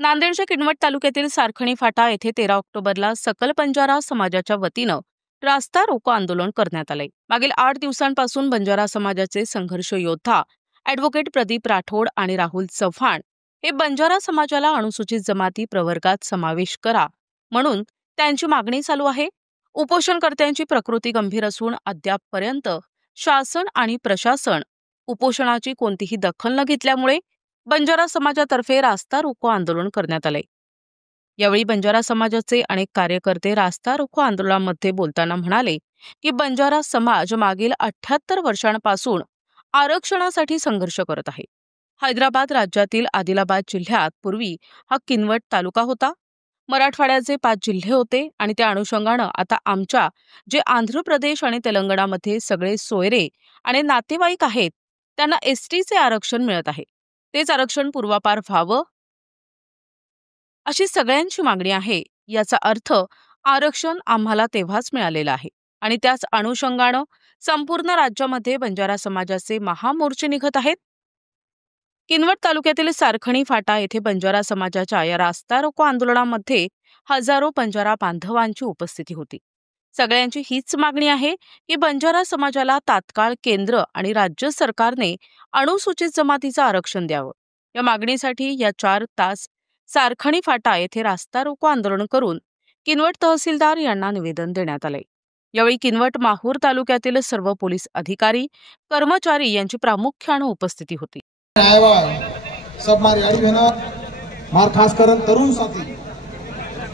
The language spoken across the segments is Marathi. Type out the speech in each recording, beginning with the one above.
नांदेडच्या किनवट तालुक्यातील सारखणी फाटा येथे 13 ऑक्टोबरला सकल बंजारा समाजाच्या वतीनं रास्ता रोको आंदोलन करण्यात आले। मागील 8 दिवसांपासून बंजारा समाजाचे संघर्ष योद्धा ॲडव्होकेट प्रदीप राठोड आणि राहुल चव्हाण हे बंजारा समाजाला अनुसूचित जमाती प्रवर्गात समावेश करा म्हणून त्यांची मागणी चालू आहे। उपोषणकर्त्यांची प्रकृती गंभीर असून अद्यापपर्यंत शासन आणि प्रशासन उपोषणाची कोणतीही दखल न घेतल्यामुळे बंजारा समाजातर्फे रास्ता रोको आंदोलन करण्यात आले। यावेळी बंजारा समाजाचे अनेक कार्यकर्ते रास्ता रोको आंदोलनामध्ये बोलताना म्हणाले की बंजारा समाज मागील 78 वर्षांपासून आरक्षणासाठी संघर्ष करत आहे। हैदराबाद राज्यातील आदिलाबाद जिल्ह्यात पूर्वी हा किनवट तालुका होता। मराठवाड्याचे 5 जिल्हे होते आणि त्या अनुषंगाने आता आमच्या जे आंध्र प्रदेश आणि तेलंगणामध्ये सगळे सोयरे आणि नातेवाईक आहेत त्यांना एसटीचे आरक्षण मिळत आहे। तेच आरक्षण पूर्वापार व्हावं अशी सगळ्यांची मागणी आहे। याचा अर्थ आरक्षण आम्हाला तेव्हाच मिळालेलं आहे आणि त्याच अनुषंगाने संपूर्ण राज्यामध्ये बंजारा समाजाचे महामोर्चे निघत आहेत। किनवट तालुक्यातील सारखणी फाटा येथे बंजारा समाजाच्या या रास्ता रोको आंदोलनामध्ये हजारो बंजारा बांधवांची उपस्थिती होती। सगळ्यांची हीच मागणी आहे की बंजारा समाजाला तात्काळ केंद्र आणि राज्य सरकारने अनुसूचित जमातीचं आरक्षण द्यावं। या मागणीसाठी या 4 तास सारखणी फाटा येथे रास्ता रोको आंदोलन करून किनवट तहसीलदार यांना निवेदन देण्यात आले। यावेळी किनवट माहूर तालुक्यातील सर्व पोलीस अधिकारी कर्मचारी यांची प्रामुख्याने उपस्थिती होती। सब मारी आड़ी बहना मार खास करून तरुण साथी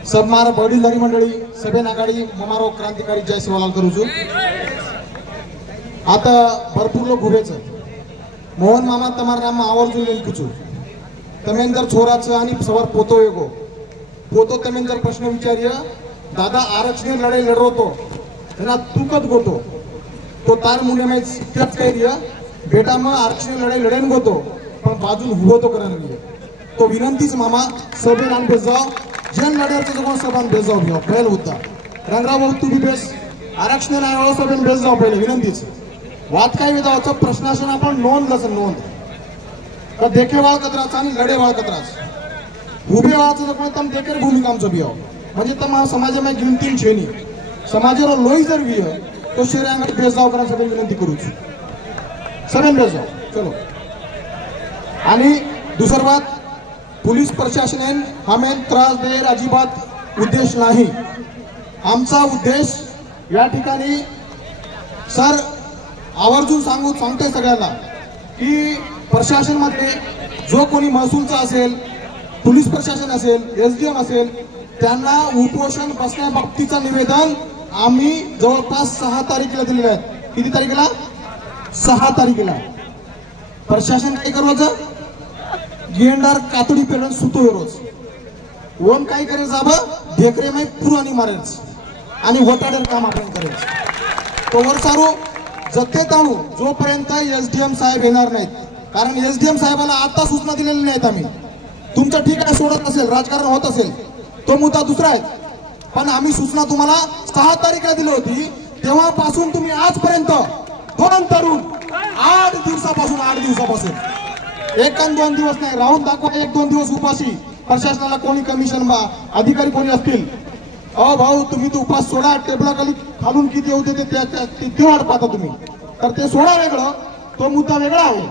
सब मार बडीलधारी मंडळी सभेन आघाडी ममारो क्रांतिकारी जय शिवलाल करू छु। आता भरपूर लोक उभे छ। मोहन मामा तमार नाम आवर्जून विनंती तमेन जर छोराचं आणि सवार पोतो येगो पोतो तमेन जर प्रश्न विचारिय दादा आरक्षण लढाई लढवतो त्यांना तुकत गोतो तो तार मुने में त्याच काही रिया बेटा मग आरक्षण लढाई लढेन गोतो पण बाजून हुबो तो करन लिए तो विनंतीच मामा सभेन आन बेजाव जन लढ्याचं जो सभान बेजाव घ्या पहिला होता रंगराव भाऊ तू बी बेस आरक्षण आयो सभेन बेजाव पहिले विनंतीच वाद काय विधावचं प्रश्नासन आपण नोंद लसन नोंद का देखे वाळ कतराच आणि लढे वाळ कतराच उभे वाळाचं पण तम देखेर भूमिका आमचं बियाव म्हणजे तम समाजामध्ये गिनतीन छेनी समाजाला लोई जर विय तो शेऱ्यांकडे बेजाव करा सभेन विनंती करूच सभेन बेजाव चलो। आणि दुसरी बात पोलीस प्रशासन हमें त्रास देर अजिबात उद्देश नाही। आमचा उद्देश या ठिकाणी सर आवर्जून सांगते सगळ्यांना की प्रशासन मध्ये जो कोणी महसूलचा असेल पोलीस प्रशासन असेल एसडीएम असेल त्यांना उपोषण बसण्याबाबतीचं निवेदन आम्ही जवळपास 6 तारखेला दिलेले आहेत। किती तारखेला 6 तारखेला प्रशासन काय करायचं गेंडार कातडी पेडून सुतो रोज ओन काय करे जाब ढेकरे मै पुरानी मारेच आणि वटाडर काम आपण करेच तो वर सारू जथे ताणू जोपर्यंत एसडीएम साहेब येणार नाहीत कारण एसडीएम साहेबांना आता सूचना दिलेली नाहीत। आम्ही तुमचं ठीक आहे सोडत असेल राजकारण होत असेल तो मुद्दा दुसरा आहे पण आम्ही सूचना तुम्हाला 6 तारखेला दिली होती तेव्हापासून तुम्ही आजपर्यंत 2 तरुण 8 दिवसापासून 1-2 दिवस नाही राहून दाखवा 1-2 दिवस उपाशी प्रशासनाला कोणी कमिशन अधिकारी कोणी असतील अहो भाऊ तुम्ही तो उपास सोडा टेबलाखाली खालून किती होते ते वाट पाहता तुम्ही तर ते सोडा वेगळं तो मुद्दा वेगळा आहे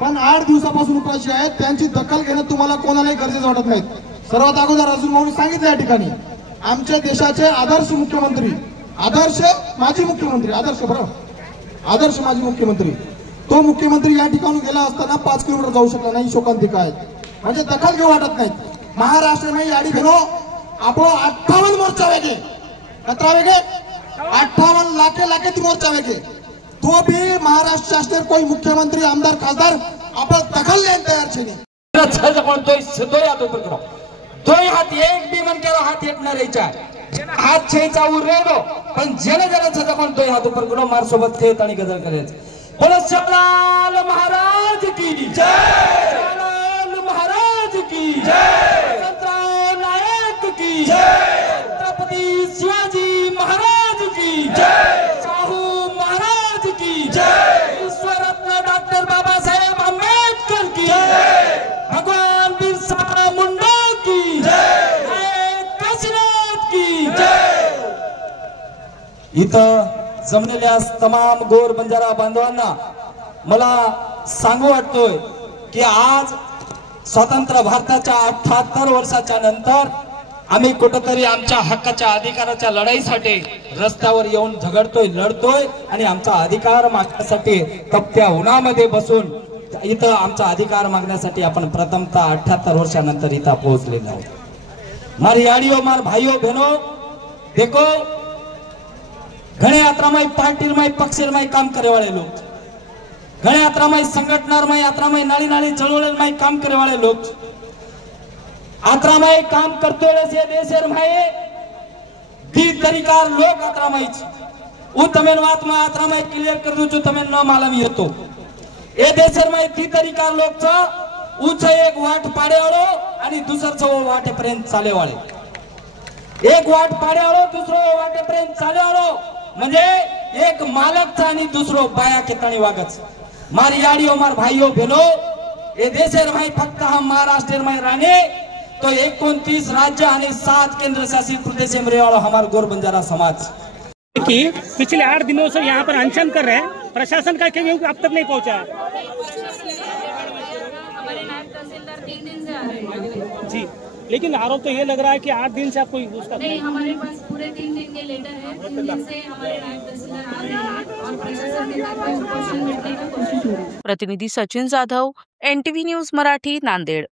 पण 8 दिवसापासून उपाशी आहेत त्यांची दखल घेणं तुम्हाला कोणालाही गरजेचं वाटत नाही। सर्वात अगोदर अर्जुन भाऊंनी सांगितलं या ठिकाणी आमच्या देशाचे आदर्श मुख्यमंत्री आदर्श माजी मुख्यमंत्री तो मुख्यमंत्री या ठिकाणी गेला असताना 5 किलोमीटर जाऊ शकला नाही शोकांतिका आहेत म्हणजे दखल घेऊ वाटत नाहीत। महाराष्ट्र में याडी घेनो आपो 58 मोर्चा वेगे कतरा वेगे 58 लाखे ती मोर्चा वेगे तो भी महाराष्ट्र शासन कोई मुख्यमंत्री आमदार खासदार आपण दखल लेन तयार छेनी दो हात एक भी मन केलो हात एक न रेचा हात छेचा उर रेलो पण जन कोण तो हात ऊपर करो मार सोबत खेत आणि गजल करायचं बोलो शलाल महाराज की जय शलाल महाराज की जय संतराव नायक की जय छत्रपती शिवाजी महाराज की जय शाहू महाराज की जय विश्वरत्न डॉक्टर बाबासाहेब आंबेडकर की जय भगवान बिरसा मुंडा की इथं जमलेल्या तमाम गोर बंजारा बांधवांना मला सांगू वाटतोय की आज स्वतंत्र भारताच्या 78 वर्षाच्या नंतर आम्ही कुठेतरी आमच्या हक्काच्या अधिकाराच्या लढाईसाठी रस्त्यावर येऊन झगडतोय, लढतोय आणि आमचा अधिकार मागण्यासाठी तपत्या उन्हामध्ये बसून इथं आमचा अधिकार मागण्यासाठी आपण प्रथमतः 78 वर्षानंतर इथं पोहोचलेलो आहोत। मारी याडियो मार भाइयों बहनों, देखो घणे यात्रा में पार्टी में पक्ष में काम करे वाले लोग, घणे यात्रा में संगठन में यात्रा में नाली नाली चळवळ में काम करे वाले लोग, यात्रा में काम करते हुए देशर में दी तरीका लोग यात्रा में उ तमेन बात में यात्रा में क्लियर कर दूं जो तमेन न मालूम येतो ए देशर में दी तरीका लोग चा उच एक वाट पाडे वाळो आणि दुसरं वाटेपर्यंत चाले वाळे, एक वाट पाडे वाळो दुसरं वाटेपर्यंत चाले वाळो म्हणजे एक मालक आणि दुसरो बाया केतानी वागच। मारी याडियो मार भाइयों बहनों, ए देशर में फक्त हम महाराष्ट्र में राणे तो 29 राज्य और 7 केंद्र शासित प्रदेश में रहने वाला हमारा गोर बंजारा समाज कि पिछले 8 दिनों से यहाँ पर अनशन कर रहे हैं, प्रशासन का क्यों अब तक नहीं पहुँचा? हमारे नायब तहसीलदार 3 दिन से आ रहे हैं जी, लेकिन आरोप तो ये लग रहा है कि 8 दिन से आप कोई उसका नहीं, हमारे पास पूरे 3 दिन के लेटर है। 3 दिन से हमारे नायब तहसीलदार आ रहे हैं और प्रशासन के तरफ से क्वेश्चन मिटने का कोशिश हो रही है। प्रतिनिधी सचिन जाधव, NTV न्यूज मराठी, नांदेड।